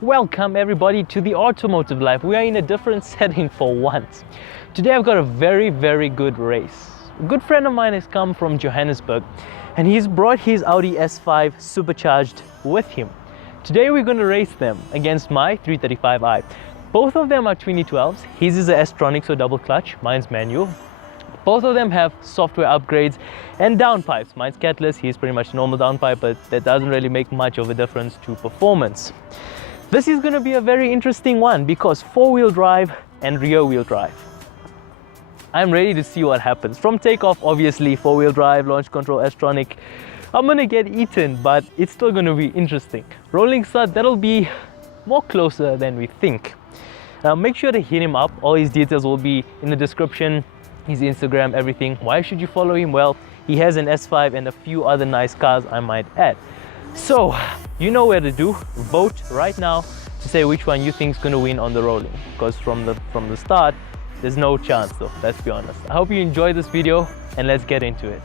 Welcome everybody to the Automotive Life. We are in a different setting for once. Today I've got a very good race. A good friend of mine has come from Johannesburg and he's brought his Audi S5 Supercharged with him. Today we're going to race them against my 335i. Both of them are 2012s. His is a s-tronic, so double clutch. Mine's manual. Both of them have software upgrades and downpipes. Mine's catless, he's pretty much normal downpipe, but that doesn't really make much of a difference to performance. This is going to be a very interesting one because four-wheel drive and rear-wheel drive. I'm ready to see what happens. From takeoff, obviously, four-wheel drive, launch control, s-tronic. I'm going to get eaten, but it's still going to be interesting. Rolling start, that'll be more closer than we think. Make sure to hit him up. All his details will be in the description, his Instagram, everything. Why should you follow him? Well, he has an S5 and a few other nice cars, I might add. So, you know where to do. Vote right now to say which one you think is going to win on the rolling. Because from the start, there's no chance though, let's be honest. I hope you enjoyed this video and let's get into it.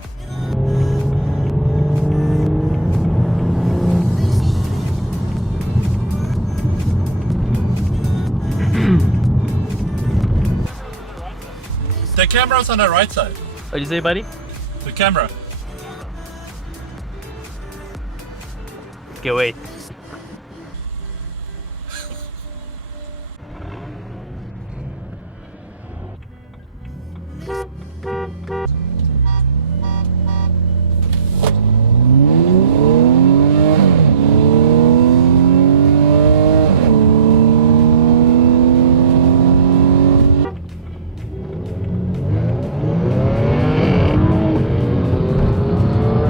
The camera's on the right side. What'd you say, buddy? The camera. Okay, wait.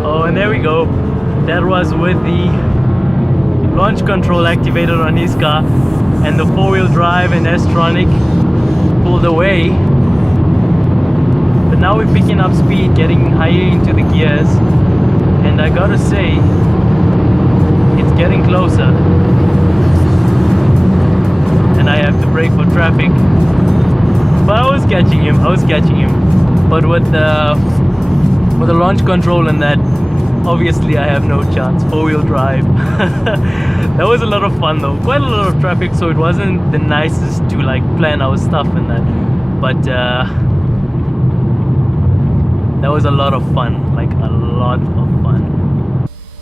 Oh, and there we go. That was with the launch control activated on his car and the four-wheel drive and s-tronic pulled away. But now we're picking up speed, getting higher into the gears, and I gotta say it's getting closer and I have to brake for traffic. But I was catching him, but with the launch control and that, obviously I have no chance. Four-wheel drive. That was a lot of fun though. Quite a lot of traffic, so it wasn't the nicest to like plan our stuff and that. But that was a lot of fun. Like a lot of fun.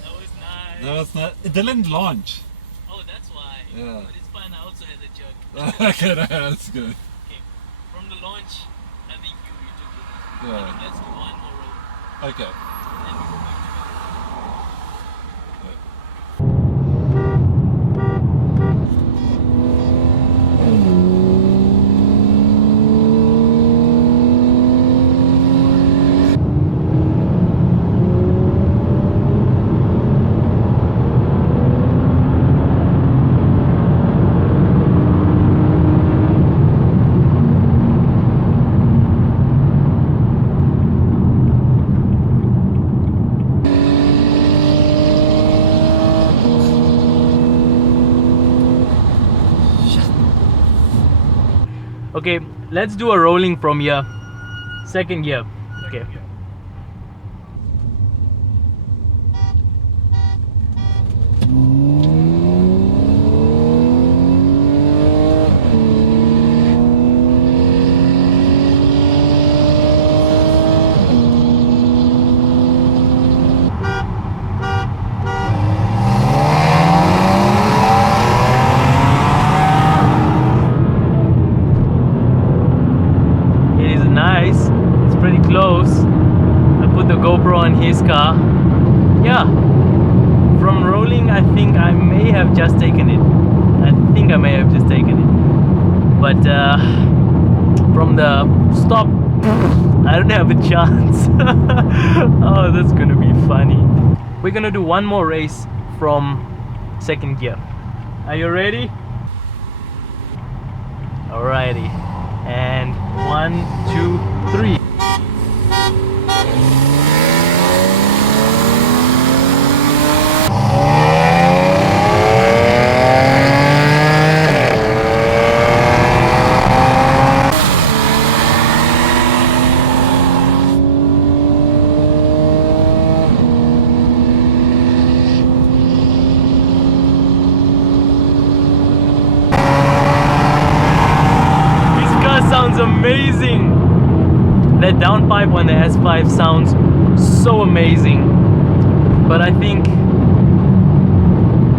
That was nice. That was not. It didn't launch. Oh, that's why. Yeah. But it's fine. I also had a jerk. Okay, that's good. Okay. From the launch, I think you took it. Yeah. Let's do one more roll. Okay. Then we go back to Okay, let's do a rolling from here. Second gear. Okay. GoPro on his car. Yeah, from rolling I think I may have just taken it. But from the stop I don't have a chance. Oh, that's gonna be funny. We're gonna do one more race from second gear. Are you ready? Alrighty, and 1, 2, 3. that downpipe on the S5 sounds so amazing, but I think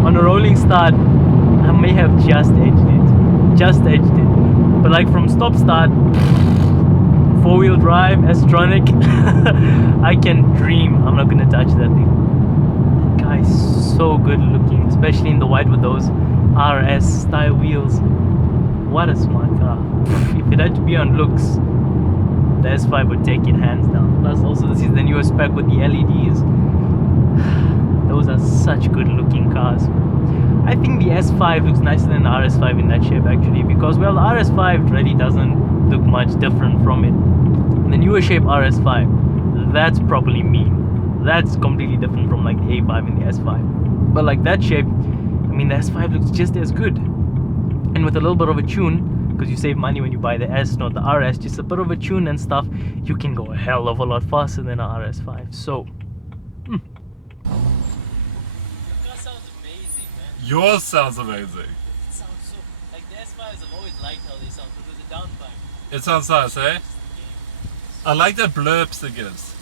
on a rolling start I may have just edged it, but like from stop start, 4-wheel drive, s-tronic, I can dream. I'm not gonna touch that thing. That guy is so good looking, especially in the white with those RS style wheels. What a smart car. If it had to be on looks, the S5 would take it hands down. Plus also this is the newest spec with the LEDs. Those are such good looking cars. I think the S5 looks nicer than the RS5 in that shape actually, because well, the RS5 really doesn't look much different from it. The newer shape RS5, that's probably mean. That's completely different from like the A5 and the S5. But like that shape, I mean the S5 looks just as good. And with a little bit of a tune, because you save money when you buy the S, not the RS, just a bit of a tune and stuff, you can go a hell of a lot faster than an RS5. So, Your car sounds amazing, man. Yours sounds amazing. It sounds so, like the S5s, I've always liked how they sound, but with the downpipe. It sounds nice, eh? I like the blurps it gives.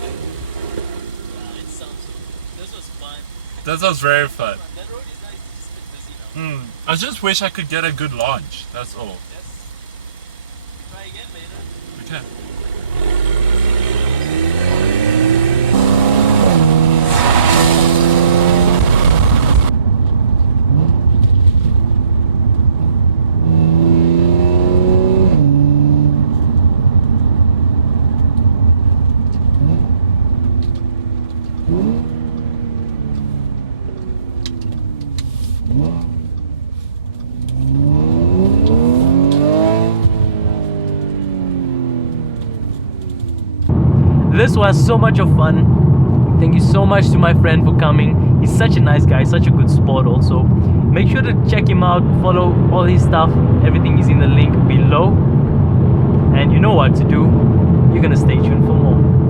Yeah, it sounds so good. This was fun. That was very fun. That road is nice, it's just a bit busy now. I just wish I could get a good launch, that's all. Yes. Try again later. Okay. This was so much of fun. Thank you so much to my friend for coming. He's such a nice guy, such a good sport also. Make sure to check him out, follow all his stuff. Everything is in the link below. And you know what to do. You're gonna stay tuned for more.